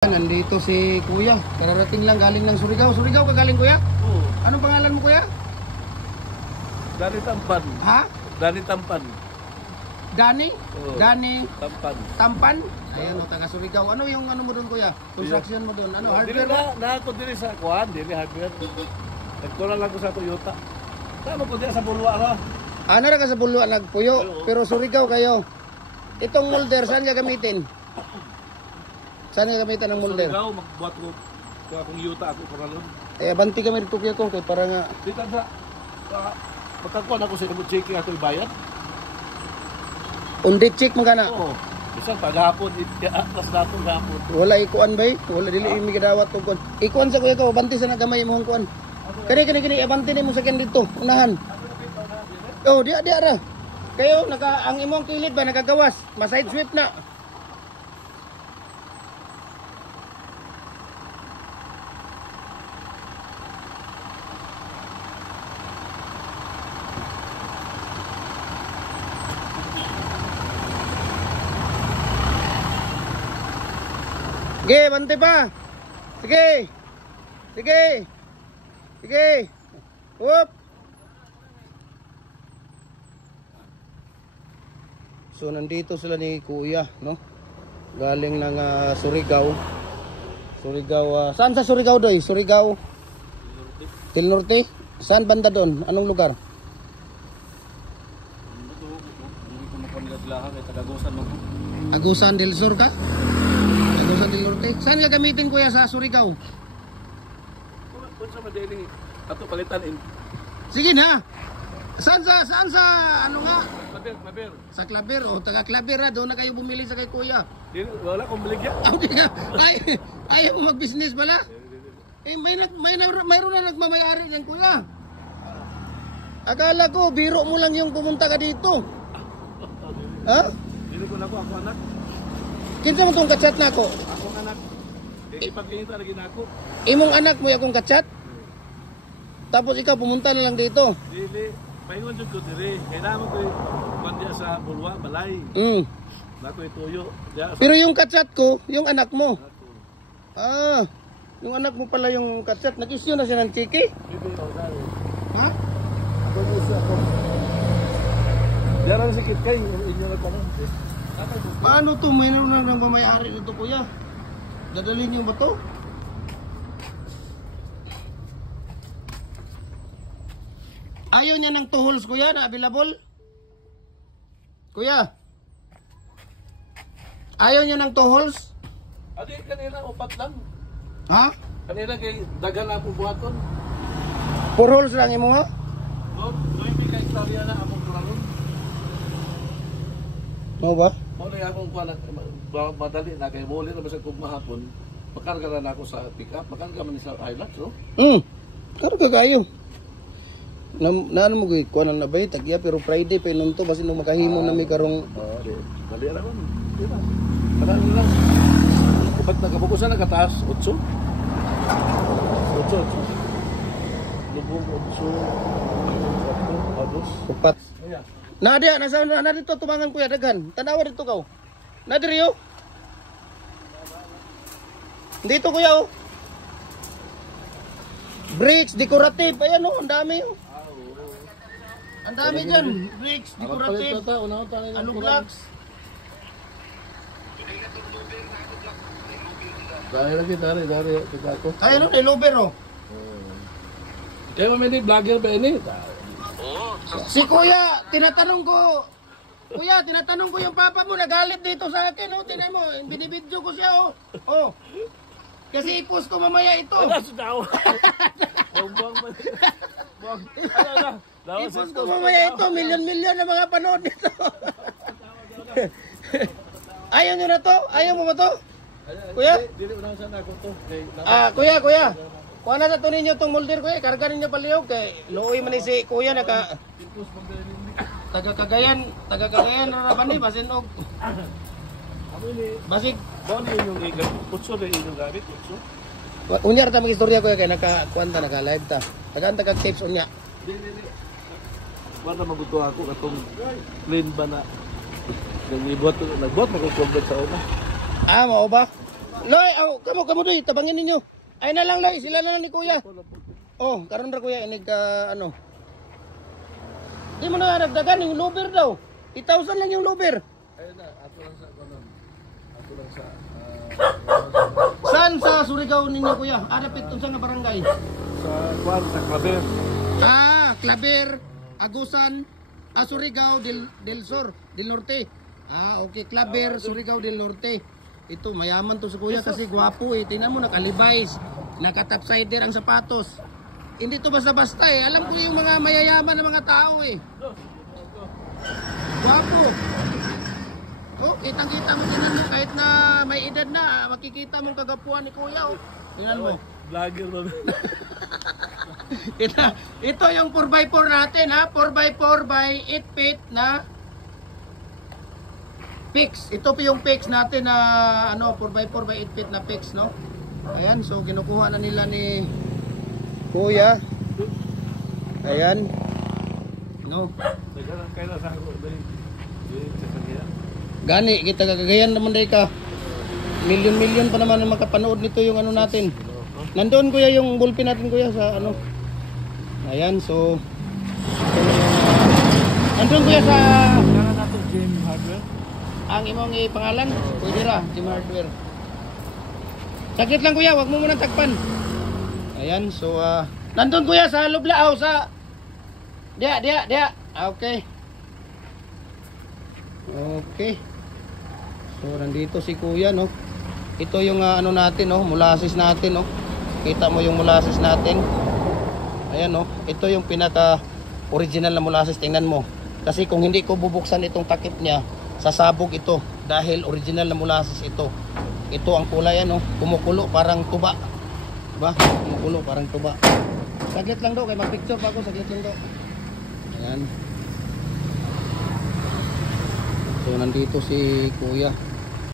Nandito si Kuya. Kararating lang galing ng Surigao. Surigao ka galing, Kuya? Oo. Anong pangalan mo, Kuya? Dani Tampan. Ha? Dani Tampan. Dani? Oo. Dani Tampan. Tampan? Ayan, taga Surigao. Ano yung ano mo doon, Kuya? Construction mo doon? Ano, Dili hardware? na ako dili sa kuan, dili hardware. Nagkulang lang ko sa Toyota. Tama ko diya sa bulwa ra. Ano na ka sa Buluan nagpuyo? Oo. Pero Surigao kayo. Itong molder, saan ka gamitin? Saan ka gamitin ng molder? Surigao magbuhat ko akong yuta ako para lon. Eh, banti kami dito, Kuya ko. Kaya para nga... Dito sa pagkakuan ako sa imong checking ato ibayad. Undi check mo ka na. Oo. Bisan paghapon, atas datong hapon. Wala ikuan ba? Wala dili imi kadawat tong kuan. Ikuan sa Kuya ko, banti sa nagamay mo kuan. Kani abanti ni mo sa kin dito, unahan. Oh, dia ra. Kayo ang imong kilid ba nagagawas? Ma-side sweep na. Sige, bante pa. Sige. Sige. Sige. Whoop. So nandito sila ni Kuya, no? Galing ng Surigao. Surigao. Saan sa Surigao doy? Surigao. Del Norte. Saan banda doon? Anong lugar? Agusan del Sur ka? Agusan del Norte. Saan ka gamitin, Kuya, sa Surigao? Kung sa madali ato palitan in Sige na. Saan sa ano nga? Mabir. Sa Claver o taga Claver doon na kayo bumili sa kay Kuya. Wala kong baligya. Ayaw mo mag-business pala? Eh mayroon na nagmamayari niyan, Kuya. Akala ko biro mo lang yung pumunta ka dito. Ha? Dili ko na ako anak. Kinsa mo tong kachat na ako? Akong anak. Ipagkita lagi na ako. Imong anak mo akong kachat? Tapos ikaw pumunta na lang dito. Dili. Paingon jud ko diri. Kailangan ko mandiya sa bulwa, balay. Nako ituyo. Pero yung kachat ko, yung anak mo. Ah, yung anak mo pala yung kachat. Nag-issue na siya ng chiki? Ha? Ako isa ako. Jarang sikit kay inyo na tanong. Paano to? Mayroon na nang mamayari nito, Kuya. Dadalhin niyo ba to? Ayaw niya ng two holes, Kuya, na available? Kuya? Ayaw niya ng two holes? Adi kanina upat lang. Ha? Kanina kay dagan na akong buhaton. 4 holes lang imo, ha? No, may hektarya na among kulon. Mo ba? Mo na akong kuan madali na kay muli na basta kung mahapon. Makarga na ako sa pick-up. Makarga man sa Hilux, no? Karga kayo. Na ano mo gay kuan na bay tagya pero Friday pa nun to basin nung makahimo na may karong dali ra man. Diba? Kadang lang. Upat na kabukusan na kataas 8. 8. Lubong 8. Abos. upat. Ayan. Na dia nasa na dito tumangan, Kuya, daghan. Tanawa dito kaw. Na diri yo. Dito, Kuya, oh. Bricks decorative. Ayan, oh, ang dami, oh. Ang dami dyan. Bricks decorative. Ano blocks? Dari kita ko. Ay, ano, niluber, oh. Kaya may vlogger ba ini? Si Kuya, tinatanong ko yung papa mo, nagalit dito sa akin, oh. Tingnan mo, binibidyo ko siya, oh. Oh. Kasi i-post ko mamaya ito. Nasa tao. Buang man. Buang. I-post ko mamaya ito. Milyon-milyon na mga panood nito. Ayaw nyo na to? Ayaw mo ba to? Kuya? Dili una sa nako to. Kuya. Kuha na sa to ninyo itong molder, Kuya. Karga ninyo palihog. Kay luoy man si Kuya naka... Taga-Cagayan na naman ni. Basin og. Basig. Bawal inyong ikat. Utso na inyong gamit. Utso. Unyar ta mag-istorya, Kuya, kay naka-kuanta, naka-live ta. Taga-tips unya. Dili. Wala mabuto ako katong clean ba na. Nagbuhat magkukumbag sa una. Mao ba? Loy, kamo doy, tabangin ninyo. Ay na lang Loy, sila na lang ni kuya. Oh, karon ra kuya inig ano. Di mo na nagdagan yung luber daw. 8,000 lang yung luber. Ayun na, ato lang sa kanon. Ato lang sa Saan sa Surigao ninyo kuya? Adapit unsa nga barangay? sa kwarta Claver. Claver, Agusan, Surigao del Sur, del Norte. Okay, Claver, Surigao del Norte. Ito, mayaman to sa kuya kasi gwapo eh. Tingnan mo, nakalibays, naka-topsider ang sapatos. Hindi to basta-basta eh. Alam ko yung mga mayayaman na mga tao eh. Gwapo. Oh, kitang-kita mo, tingnan mo, kahit na may edad na, makikita mong kagapuan ni kuya oh. Tingnan mo. Vlogger ba? Ito yung 4x4 natin ha, 4x4 by 8 feet na fix. Ito po yung fix natin na ano 4x4 by 8 feet na fix, no? Ayan, so kinukuha na nila ni kuya. Ayan. No. Kailan sa ako dahil Gani, kita kagagayan naman day ka. Milyon-milyon pa naman ang makapanood nito yung ano natin. Nandoon kuya yung bulpin natin kuya sa ano. Ayan, so nandoon kuya sa kailan natin Jim Hardware. ang imong pangalan. Pwede ra, Team Hardware. Saglit lang kuya, wag mo muna tagpan. Ayan, so nandoon kuya sa Lublao sa dia. Okay. Okay. So nandito si kuya no. Ito yung ano natin no, molasses natin no. Kita mo yung molasses natin. Ayan no, ito yung pinaka original na molasses, tingnan mo. Kasi kung hindi ko bubuksan itong takip niya, sasabog ito dahil original na molasses ito. Ito ang kulay ano, kumukulo parang tuba. Diba? Kumukulo parang tuba. Saglit lang daw, kay mag-picture pa ako, saglit lang daw. Ayan. So nandito si kuya.